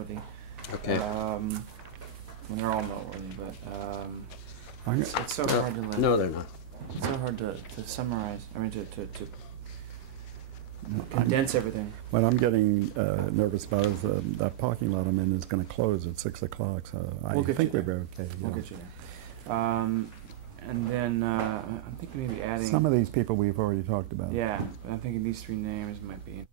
noteworthy. Okay. I mean, they're all noteworthy, but it's so hard to No, they're not. It's so hard to summarize. I mean, to condense everything. What I'm getting nervous about is that parking lot I'm in is going to close at 6 o'clock, so We'll I think we'll be okay. We'll get you there. And then I'm thinking maybe adding... Some of these people we've already talked about. Yeah, but I'm thinking these 3 names might be...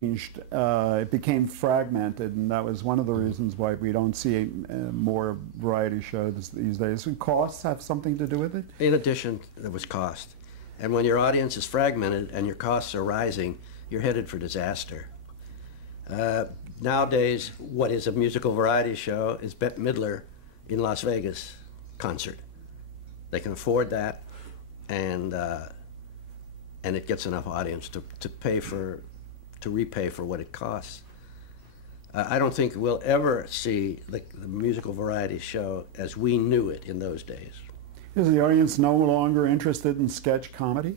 It became fragmented, and that was one of the reasons why we don't see more variety shows these days. Do costs have something to do with it? In addition, there was cost. And when your audience is fragmented and your costs are rising, you're headed for disaster. Nowadays, what is a musical variety show is Bette Midler in Las Vegas concert. They can afford that, and it gets enough audience to pay for, to repay for what it costs. I don't think we'll ever see the musical variety show as we knew it in those days. Is the audience no longer interested in sketch comedy?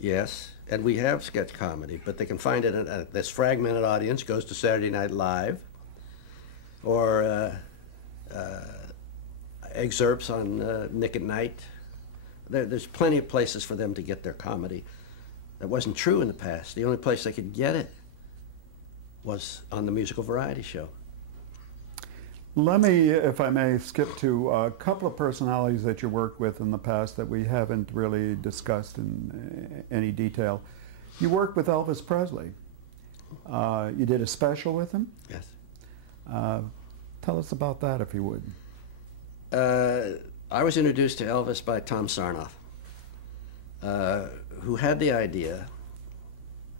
Yes, and we have sketch comedy, but they can find it in this fragmented audience goes to Saturday Night Live or excerpts on Nick at Night. There's plenty of places for them to get their comedy. That wasn't true in the past. The only place they could get it was on the musical variety show. Let me, if I may, skip to a couple of personalities that you worked with in the past that we haven't really discussed in any detail. You worked with Elvis Presley. You did a special with him? Yes. Tell us about that, if you would. I was introduced to Elvis by Tom Sarnoff, who had the idea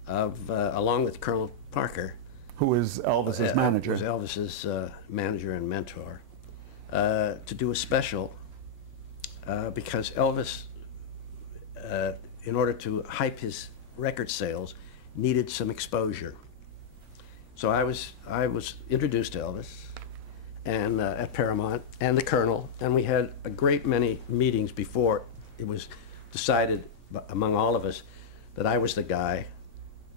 of, along with Colonel Parker, who is Elvis's manager. Who was Elvis's manager and mentor, to do a special because Elvis, in order to hype his record sales, needed some exposure. So I was introduced to Elvis, and at Paramount, and the Colonel, and we had a great many meetings before it was decided among all of us that I was the guy,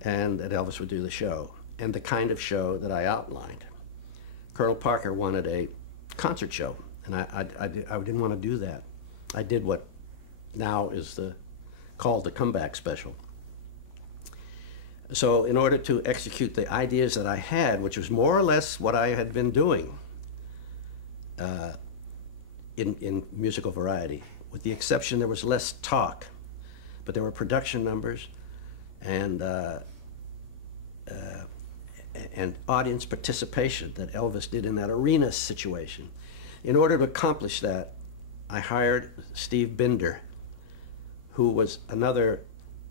and that Elvis would do the show, and the kind of show that I outlined. Colonel Parker wanted a concert show, and I didn't want to do that. I did what now is called the comeback special. So in order to execute the ideas that I had, which was more or less what I had been doing in musical variety, with the exception there was less talk, but there were production numbers and audience participation that Elvis did in that arena situation. In order to accomplish that, I hired Steve Binder, who was another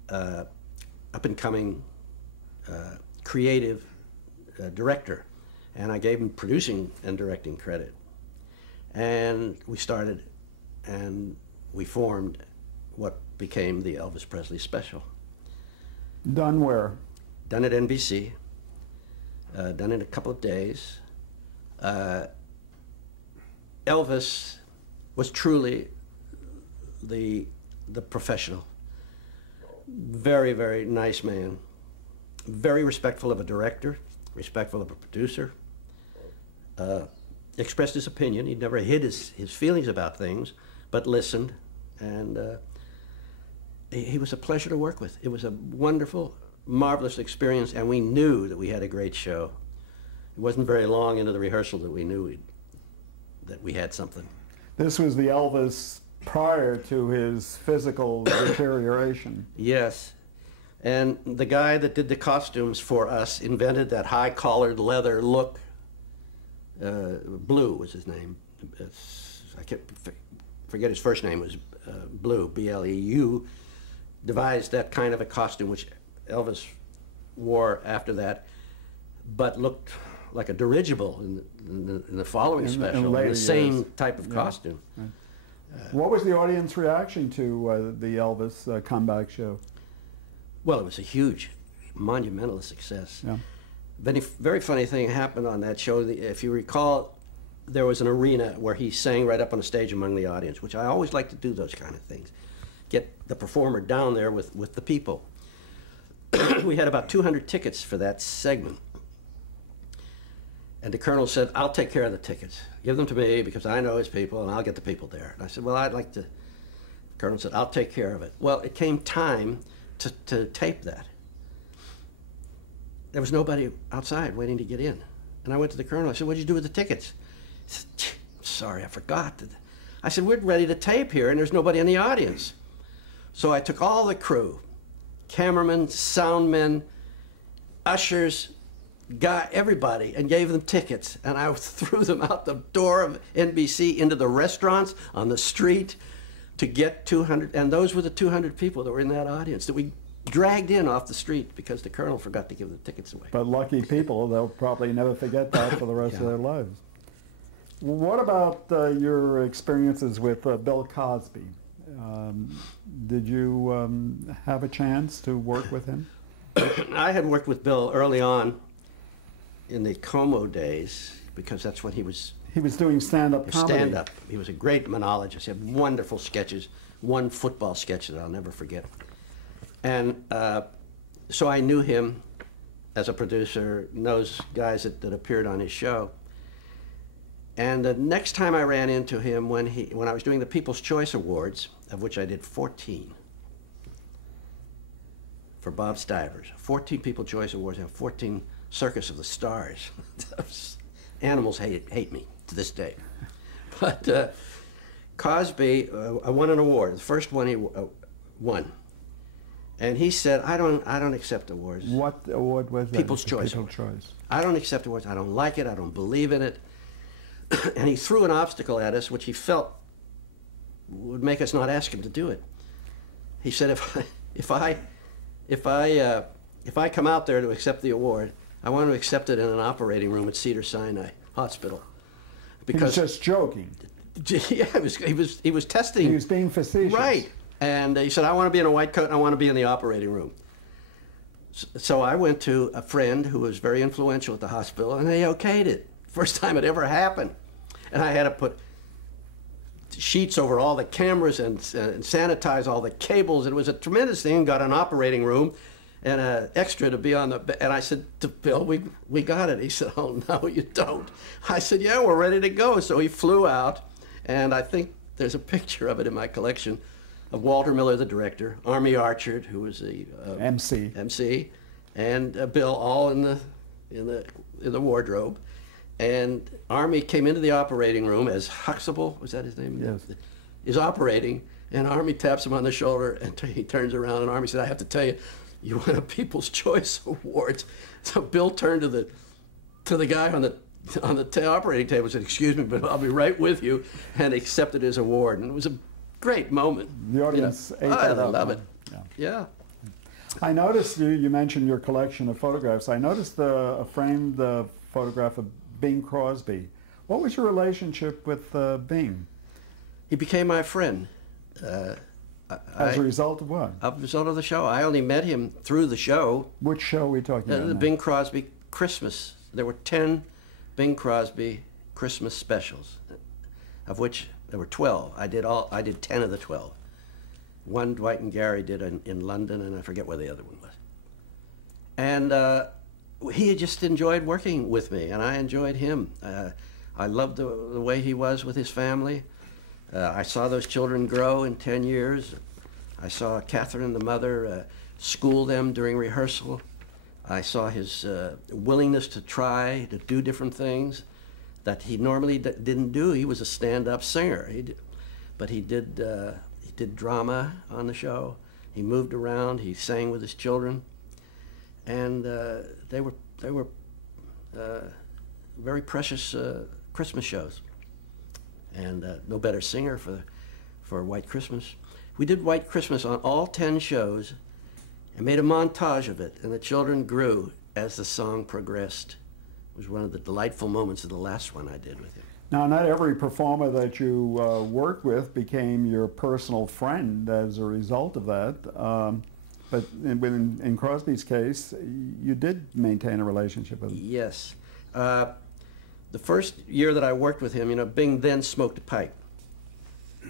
up-and-coming creative director, and I gave him producing and directing credit. And we started, and we formed what became the Elvis Presley special. Done where? Done at NBC. Done in a couple of days. Elvis was truly the professional. Very, very nice man. Very respectful of a director, respectful of a producer. Expressed his opinion. He never hid his feelings about things, but listened. And he was a pleasure to work with. It was a wonderful, marvelous experience, and we knew that we had a great show. It wasn't very long into the rehearsal that we knew that we had something. This was the Elvis prior to his physical deterioration. Yes. And the guy that did the costumes for us invented that high-collared leather look. Blue was his name. I can't forget his first name. Was Blue, B-L-E-U. Devised that kind of a costume, which Elvis wore after that, but looked like a dirigible in the following special, in the same type of costume. Right. What was the audience reaction to the Elvis comeback show? Well, it was a huge, monumental success. Yeah. very funny thing happened on that show. If you recall, there was an arena where he sang right up on the stage among the audience, which I always like to do those kind of things. Get the performer down there with the people. We had about 200 tickets for that segment. And the colonel said, I'll take care of the tickets. Give them to me because I know his people and I'll get the people there. And I said, well, I'd like to. The colonel said, I'll take care of it. Well, it came time to tape that. There was nobody outside waiting to get in. And I went to the colonel. I said, what'd you do with the tickets? He said, sorry, I forgot. I said, we're ready to tape here and there's nobody in the audience. So I took all the crew, cameramen, sound men, ushers, everybody, and gave them tickets. And I threw them out the door of NBC into the restaurants on the street to get 200. And those were the 200 people that were in that audience that we dragged in off the street because the colonel forgot to give the tickets away. But lucky people, they'll probably never forget that for the rest of their lives. What about your experiences with Bill Cosby? Did you have a chance to work with him? I had worked with Bill early on in the Como days because that's when he was doing stand-up comedy. Stand-up. He was a great monologist. He had wonderful sketches. One football sketch that I'll never forget. And so I knew him as a producer, knows guys that appeared on his show. And the next time I ran into him when I was doing the People's Choice Awards, of which I did 14 for Bob Stivers. 14 People's Choice Awards and 14 Circus of the Stars. Animals hate me to this day. But Cosby, I won an award. The first one he won. And he said, I don't accept awards. What award was that? People's Choice. People's Choice. I don't accept awards. I don't like it. I don't believe in it. And he threw an obstacle at us, which he felt would make us not ask him to do it. He said, if I come out there to accept the award, I want to accept it in an operating room at Cedars-Sinai Hospital. Because he was just joking. Yeah, he was testing. He was being facetious. Right. And he said, I want to be in a white coat and I want to be in the operating room. So I went to a friend who was very influential at the hospital and they okayed it. First time it ever happened. And I had to put sheets over all the cameras and sanitize all the cables. It was a tremendous thing. Got an operating room and an extra to be on the, and I said to Bill, we got it. He said, oh, no, you don't. I said, yeah, we're ready to go. So he flew out, and I think there's a picture of it in my collection of Walter Miller, the director, Army Archard, who was the MC, and Bill, all in the wardrobe. And Army came into the operating room as Huxtable, was that his name? Yes. Is operating, and Army taps him on the shoulder, and he turns around, and Army said, I have to tell you, you won a People's Choice Awards. So Bill turned to the guy on the operating table and said, excuse me, but I'll be right with you, and accepted his award. And it was a great moment. The audience ate that up. I love it. Yeah. I noticed you mentioned your collection of photographs. I noticed a framed photograph of Bing Crosby. What was your relationship with Bing? He became my friend. As a result of what? As a result of the show. I only met him through the show. Which show are we talking about The now? Bing Crosby Christmas. There were 10 Bing Crosby Christmas specials, of which there were 12. I did 10 of the 12. One Dwight and Gary did in London, and I forget where the other one was. And he just enjoyed working with me, and I enjoyed him. I loved the way he was with his family. I saw those children grow in 10 years. I saw Catherine, the mother, school them during rehearsal. I saw his willingness to try to do different things that he normally didn't do. He was a stand-up singer, but he did drama on the show. He moved around. He sang with his children, and they were very precious Christmas shows. And no better singer for White Christmas. We did White Christmas on all 10 shows and made a montage of it, and the children grew as the song progressed. It was one of the delightful moments of the last one I did with him. Now, not every performer that you worked with became your personal friend as a result of that. But in Crosby's case, you did maintain a relationship with him. Yes. The first year that I worked with him, you know, Bing then smoked a pipe.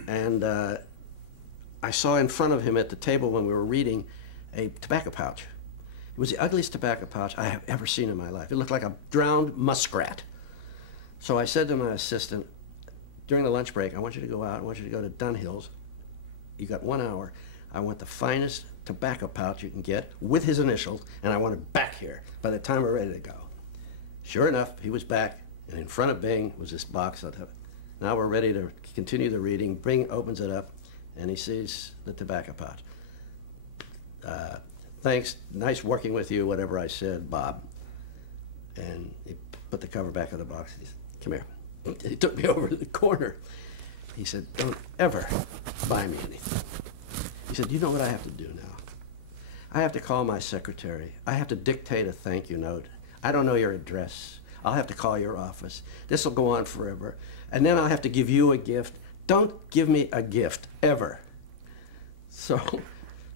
And I saw in front of him at the table when we were reading a tobacco pouch. It was the ugliest tobacco pouch I have ever seen in my life. It looked like a drowned muskrat. So I said to my assistant, during the lunch break, I want you to go out, I want you to go to Dunhill's. You got 1 hour. I want the finest tobacco pouch you can get with his initials, and I want it back here by the time we're ready to go. Sure enough, he was back, and in front of Bing was this box. Now we're ready to continue the reading. Bing opens it up, and he sees the tobacco pouch. Thanks, nice working with you, whatever I said, Bob. And he put the cover back on the box. He said, come here. He took me over to the corner. He said, don't ever buy me anything. He said, you know what I have to do now? I have to call my secretary. I have to dictate a thank you note. I don't know your address. I'll have to call your office. This will go on forever. And then I'll have to give you a gift. Don't give me a gift, ever. So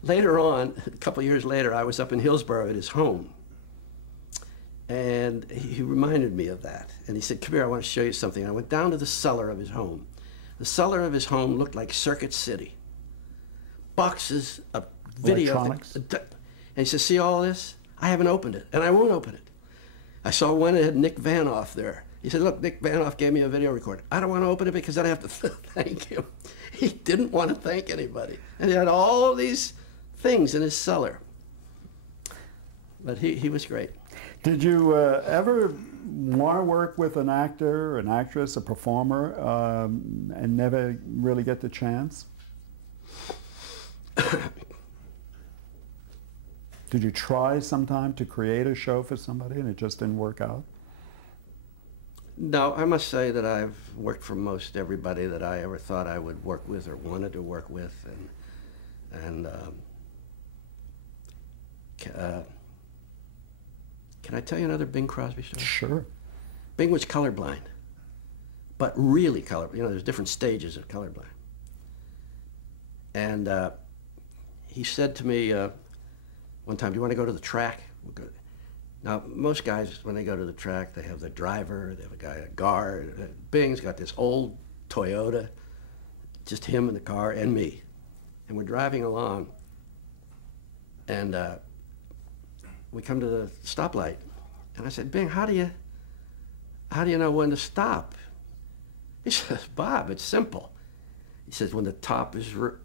later on, a couple years later, I was up in Hillsborough at his home. And he reminded me of that. And he said, come here, I want to show you something. I went down to the cellar of his home. The cellar of his home looked like Circuit City. Boxes of video. Electronics. And he said, see all this? I haven't opened it, and I won't open it. I saw one that had Nick Vanoff there. He said, look, Nick Vanoff gave me a video recorder. I don't want to open it because then I have to thank him. He didn't want to thank anybody. And he had all these things in his cellar. But he was great. Did you ever want to work with an actor, an actress, a performer, and never really get the chance? Did you try sometime to create a show for somebody and it just didn't work out? No, I must say that I've worked for most everybody that I ever thought I would work with or wanted to work with, and can I tell you another Bing Crosby story? Sure. Bing was colorblind, but really colorblind. You know, there's different stages of colorblind. And he said to me one time, do you want to go to the track? We'll go. Now, most guys, when they go to the track, they have the driver, they have a guy, a guard. Bing's got this old Toyota, just him in the car and me. And we're driving along, and we come to the stoplight. And I said, Bing, how do you know when to stop? He says, Bob, it's simple. He says, when the top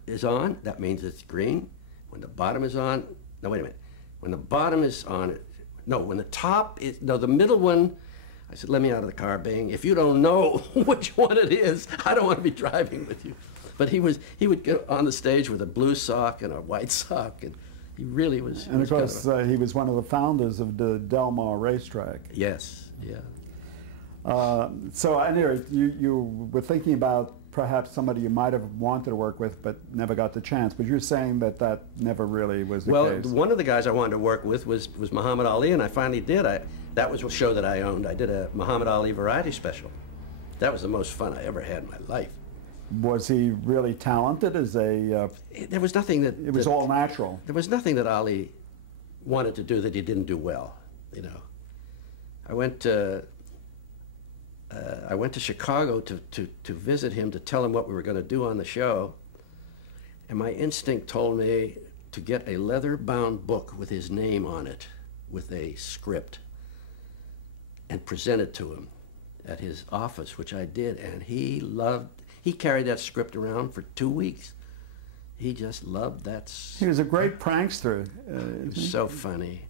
is on, that means it's green. When the bottom is on, no, wait a minute. When the bottom is on, when the top is, the middle one, I said, let me out of the car, Bing. If you don't know which one it is, I don't want to be driving with you. But he would get on the stage with a blue sock and a white sock, and he really was. And of course, he was one of the founders of the Del Mar racetrack. Yes, yeah. So anyway, you were thinking about perhaps somebody you might have wanted to work with but never got the chance, but you're saying that never really was the case. Well, one of the guys I wanted to work with was Muhammad Ali, and I finally did. That was a show that I owned. I did a Muhammad Ali variety special. That was the most fun I ever had in my life. Was he really talented as a... There was nothing that... It was all natural. There was nothing that Ali wanted to do that he didn't do well, you know. I went to Chicago to visit him, to tell him what we were going to do on the show, and my instinct told me to get a leather-bound book with his name on it, with a script, and present it to him at his office, which I did, and he carried that script around for 2 weeks. He just loved that. He was a great prankster. He was so funny.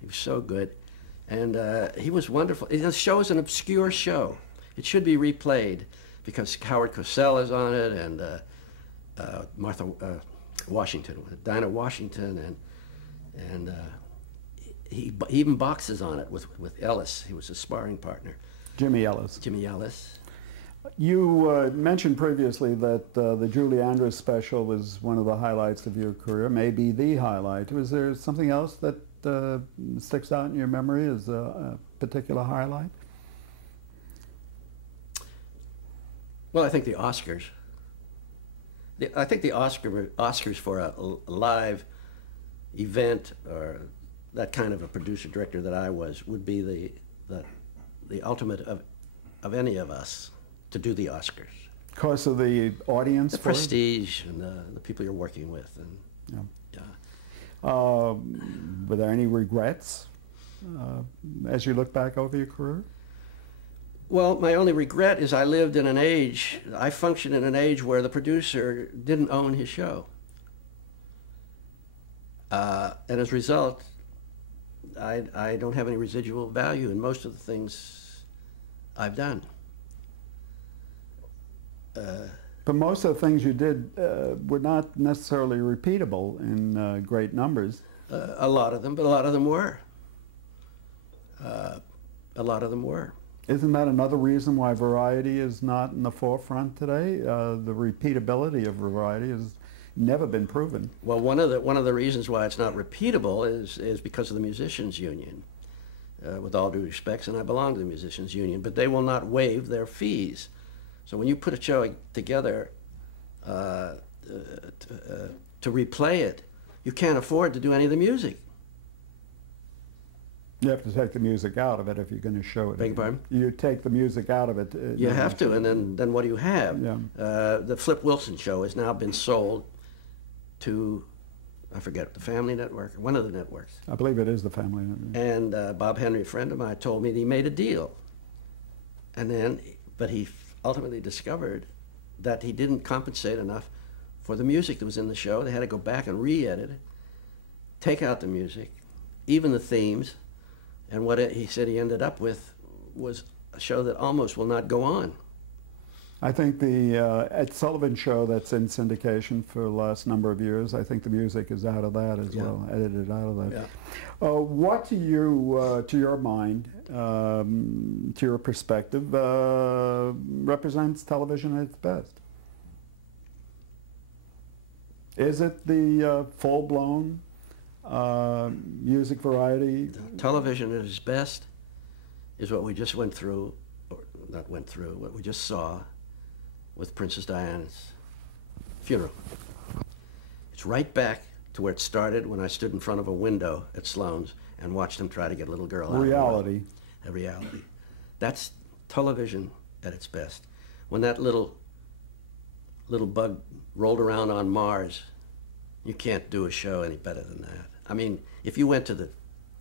He was so good. And he was wonderful. The show is an obscure show. It should be replayed because Howard Cosell is on it, and Martha Washington, Dinah Washington, and he even boxes on it with Ellis. He was a sparring partner. Jimmy Ellis. Jimmy Ellis. You mentioned previously that the Julie Andrews special was one of the highlights of your career, maybe the highlight. Was there something else that sticks out in your memory as a particular highlight? Well, I think the Oscars. I think the Oscars for a live, event or that kind of a producer director that I was would be the ultimate of any of us to do the Oscars. Because of the audience? The prestige and the people you're working with. And, yeah. Were there any regrets as you look back over your career? Well, my only regret is I functioned in an age where the producer didn't own his show. And as a result, I don't have any residual value in most of the things I've done. But most of the things you did were not necessarily repeatable in great numbers. A lot of them, but a lot of them were. A lot of them were. Isn't that another reason why variety is not in the forefront today? The repeatability of variety has never been proven. Well, one of the reasons why it's not repeatable is because of the musicians' union. With all due respects, and I belong to the musicians' union, but they will not waive their fees. So when you put a show together to replay it, you can't afford to do any of the music. You have to take the music out of it if you're going to show it. Beg your pardon? You take the music out of it. You have to, and then what do you have? Yeah. The Flip Wilson show has now been sold to, I forget, the Family Network, one of the networks. I believe it is the Family Network. And Bob Henry, a friend of mine, told me that he made a deal. But he ultimately discovered that he didn't compensate enough for the music that was in the show. They had to go back and re-edit it, take out the music, even the themes, and he said he ended up with was a show that almost will not go on. I think the Ed Sullivan show that's in syndication for the last number of years, I think the music is out of that as well, edited out of that. Yeah. What to your mind, to your perspective, represents television at its best? Is it the full-blown music variety? Television at its best is what we just went through, or not went through, what we just saw with Princess Diana's funeral. It's right back to where it started when I stood in front of a window at Sloan's and watched them try to get a little girl out. Reality. A reality. That's television at its best. When that little bug rolled around on Mars, you can't do a show any better than that. I mean, if you went to the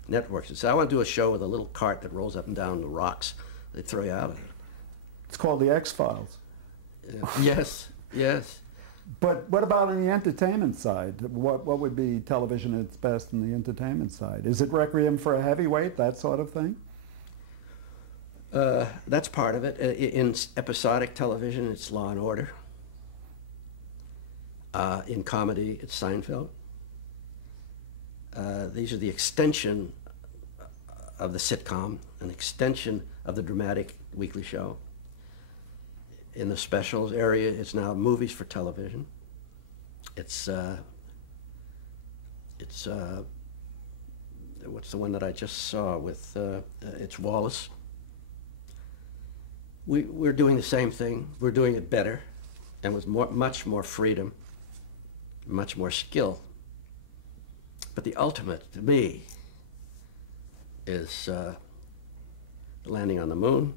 networks and said, I want to do a show with a little cart that rolls up and down the rocks, they'd throw you out of it. It's called the X-Files. Yes, yes. But what about on the entertainment side? What would be television at its best on the entertainment side? Is it Requiem for a Heavyweight, that sort of thing? That's part of it. In episodic television, it's Law and Order. In comedy, it's Seinfeld. These are the extension of the sitcom, an extension of the dramatic weekly show. In the specials area, it's now movies for television. It's what's the one that I just saw with, it's Wallace. We're doing the same thing. We're doing it better and with much more freedom, much more skill. But the ultimate, to me, is the landing on the moon,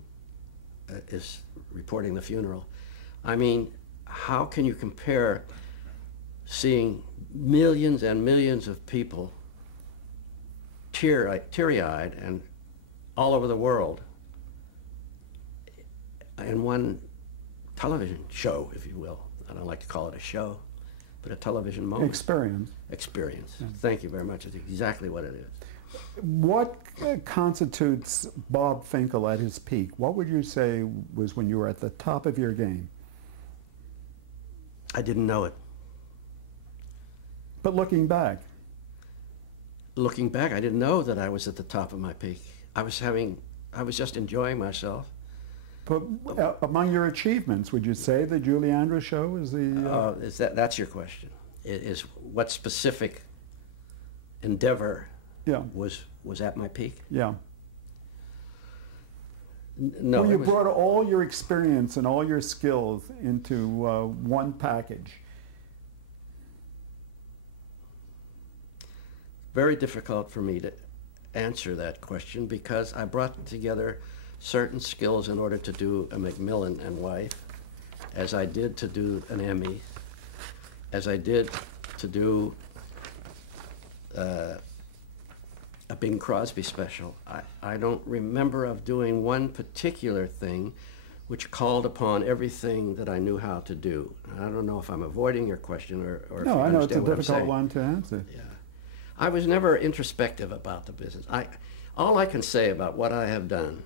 is reporting the funeral. I mean, how can you compare seeing millions and millions of people teary-eyed and all over the world in one television show, if you will. I don't like to call it a show, but a television moment. Experience. Experience. Yeah. Thank you very much. It's exactly what it is. What constitutes Bob Finkel at his peak? What would you say was when you were at the top of your game? I didn't know it. But looking back? Looking back, I didn't know that I was at the top of my peak. I was just enjoying myself. But among your achievements, would you say the Julie Andrews show is the... That's your question. Is what specific endeavor was at my peak? Yeah. No. Well, you brought all your experience and all your skills into one package. very difficult for me to answer that question because I brought together certain skills in order to do a Macmillan and Wife, as I did to do an Emmy, as I did to do a Bing Crosby special. I don't remember of doing one particular thing which called upon everything that I knew how to do. I don't know if I'm avoiding your question or if No, you I know it's a understand what I'm difficult saying. one to answer. Yeah. I was never introspective about the business. All I can say about what I have done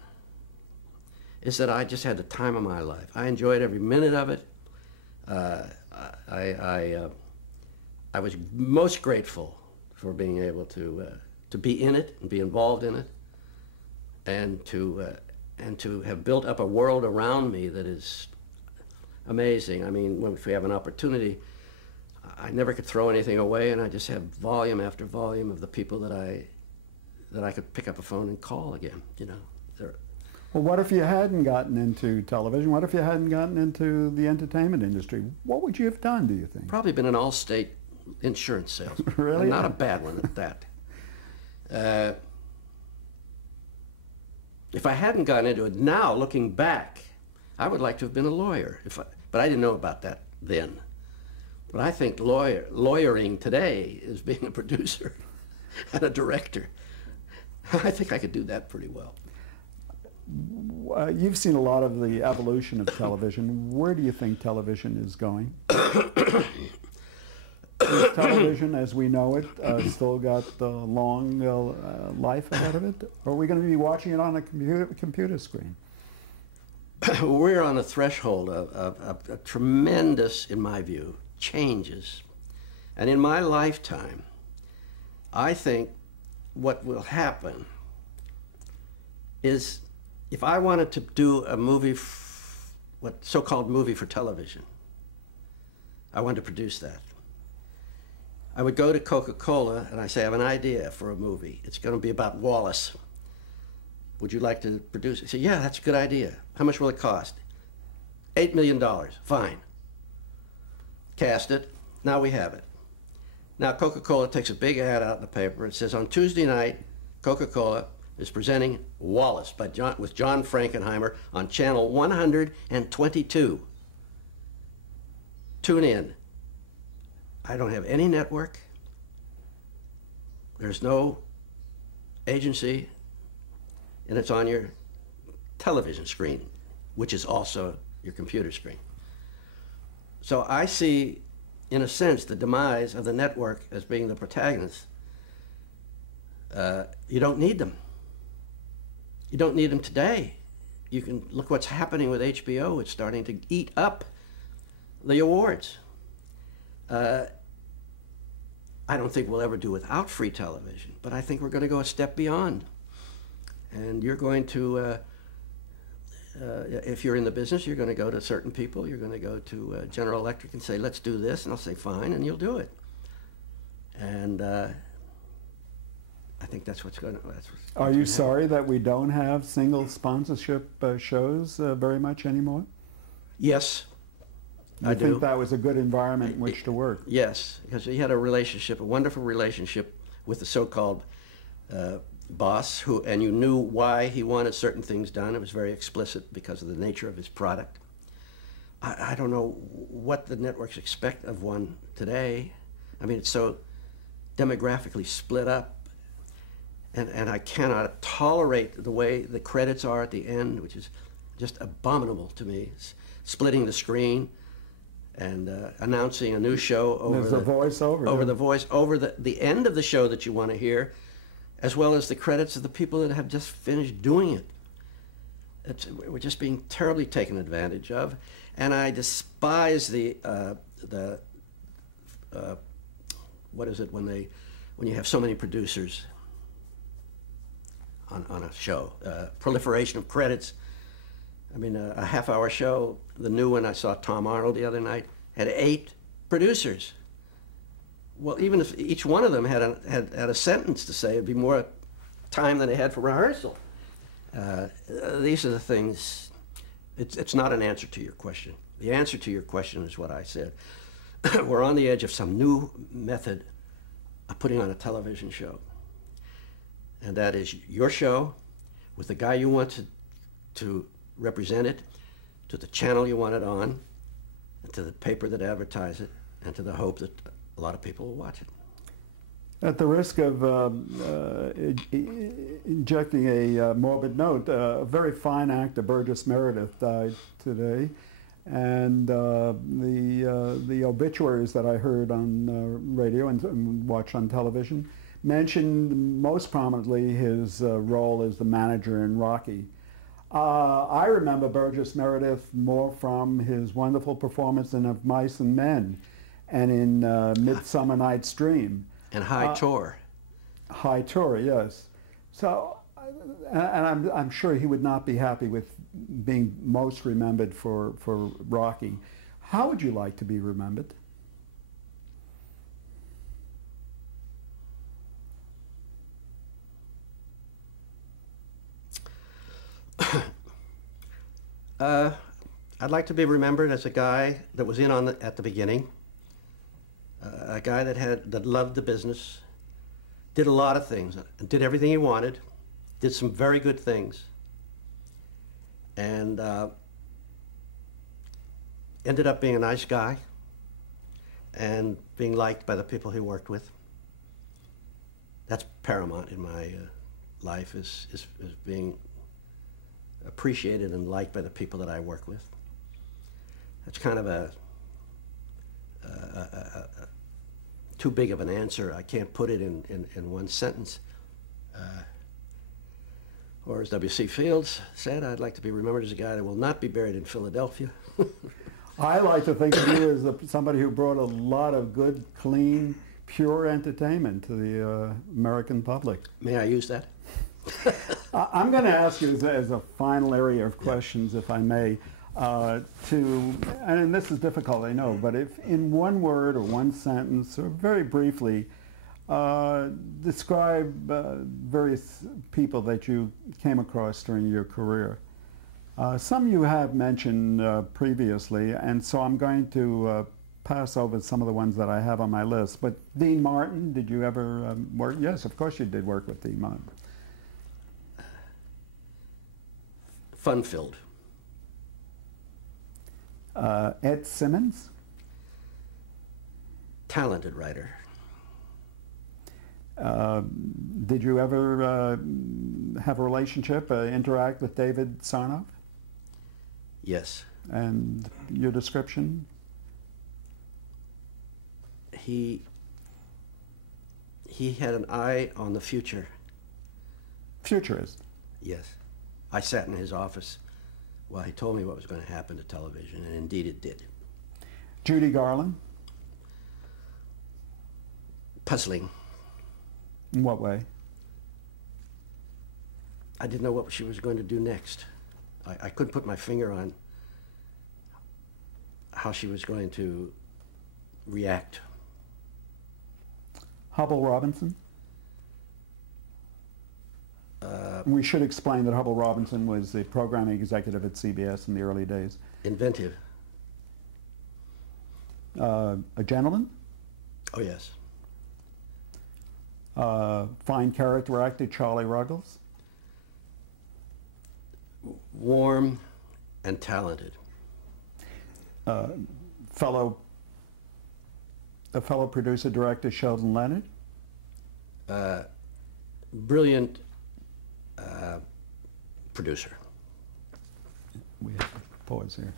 is that I just had the time of my life. I enjoyed every minute of it. I was most grateful for being able to be in it and be involved in it, and to have built up a world around me that is amazing. I mean, if we have an opportunity, I never could throw anything away, and I just have volume after volume of the people that I could pick up a phone and call again. You know. Well, what if you hadn't gotten into television? What if you hadn't gotten into the entertainment industry? What would you have done, do you think? Probably been an all-state insurance salesman. Really? And not a bad one at that. If I hadn't gotten into it, now looking back, I would like to have been a lawyer. But I didn't know about that then. But I think lawyering today is being a producer and a director. I think I could do that pretty well. You've seen a lot of the evolution of television. Where do you think television is going? Is television, as we know it, still got the long life ahead of it? Or are we going to be watching it on a computer screen? We're on the threshold of a tremendous, in my view, changes. And in my lifetime, I think what will happen is, if I wanted to do a movie, what so-called movie for television, I wanted to produce that. I would go to Coca-Cola and I say, I have an idea for a movie. It's going to be about Wallace. Would you like to produce it? I say, yeah, that's a good idea. How much will it cost? $8 million. Fine. Cast it. Now we have it. Now Coca-Cola takes a big ad out in the paper. It says, on Tuesday night, Coca-Cola is presenting Wallace with John Frankenheimer on channel 122. Tune in. I don't have any network. There's no agency, and it's on your television screen, which is also your computer screen. So I see, in a sense, the demise of the network as being the protagonist. You don't need them. You don't need them today. You can look what's happening with HBO. It's starting to eat up the awards. I don't think we'll ever do without free television, but I think we're going to go a step beyond. And you're going to, if you're in the business, you're going to go to certain people. You're going to go to General Electric and say, let's do this, and they'll say, fine, and you'll do it. And I think that's what's going to. Are you sorry that we don't have single sponsorship shows very much anymore? Yes, I do. think that was a good environment in which to work? Yes, because he had a relationship, a wonderful relationship with the so-called boss, and you knew why he wanted certain things done. It was very explicit because of the nature of his product. I don't know what the networks expect of one today. I mean, it's so demographically split up. And I cannot tolerate the way the credits are at the end, which is just abominable to me. It's splitting the screen and announcing a new show over the voiceover, over the voice, over the end of the show that you want to hear, as well as the credits of the people that have just finished doing it. We're just being terribly taken advantage of, and I despise what is it when you have so many producers on a show, proliferation of credits. I mean, a half-hour show, the new one, I saw Tom Arnold the other night, had 8 producers. Well, even if each one of them had a sentence to say, it'd be more time than they had for rehearsal. These are the things. It's not an answer to your question. The answer to your question is what I said. We're on the edge of some new method of putting on a television show. And that is your show with the guy you want to represent it, to the channel you want it on, and to the paper that advertises it, and to the hope that a lot of people will watch it. At the risk of injecting a morbid note, a very fine actor, Burgess Meredith, died today. And the obituaries that I heard on radio and watched on television mentioned most prominently his role as the manager in Rocky. I remember Burgess Meredith more from his wonderful performance in Of Mice and Men and in Midsummer Night's Dream. And High Tor. High Tor, yes. So, and I'm sure he would not be happy with being most remembered for Rocky. How would you like to be remembered? I'd like to be remembered as a guy that was in on at the beginning, a guy that loved the business, did a lot of things, did everything he wanted, did some very good things, and ended up being a nice guy and being liked by the people he worked with. That's paramount in my life, is being appreciated and liked by the people that I work with. That's kind of a too big of an answer. I can't put it in one sentence. Or as W.C. Fields said, I'd like to be remembered as a guy that will not be buried in Philadelphia. I like to think of you as somebody who brought a lot of good, clean, pure entertainment to the American public. May I use that? I'm going to ask you as a final area of questions, if I may, and this is difficult, I know, but if in one word or one sentence or very briefly, describe various people that you came across during your career. Some you have mentioned previously, and so I'm going to pass over some of the ones that I have on my list. But Dean Martin, did you ever work? Yes, of course you did work with Dean Martin. Fun-filled. Ed Simmons? Talented writer. Did you ever have a relationship, interact with David Sarnoff? Yes. And your description? He had an eye on the future. Futurist? Yes. I sat in his office while he told me what was going to happen to television, and indeed it did. Judy Garland? Puzzling. In what way? I didn't know what she was going to do next. I couldn't put my finger on how she was going to react. Hubble Robinson? We should explain that Hubble Robinson was the programming executive at CBS in the early days. Inventive. A gentleman? Oh, yes. Fine character actor Charlie Ruggles? Warm and talented. A fellow producer director Sheldon Leonard? Brilliant producer. We have to pause here.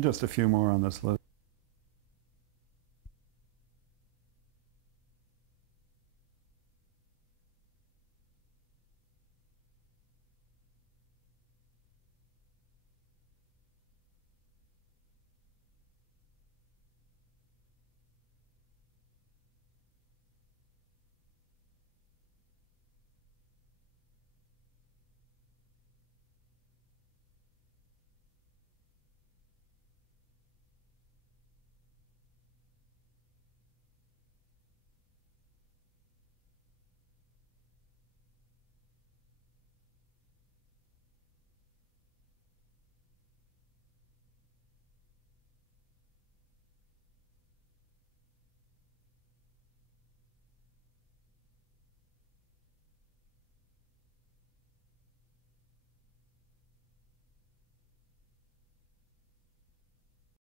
Just a few more on this list.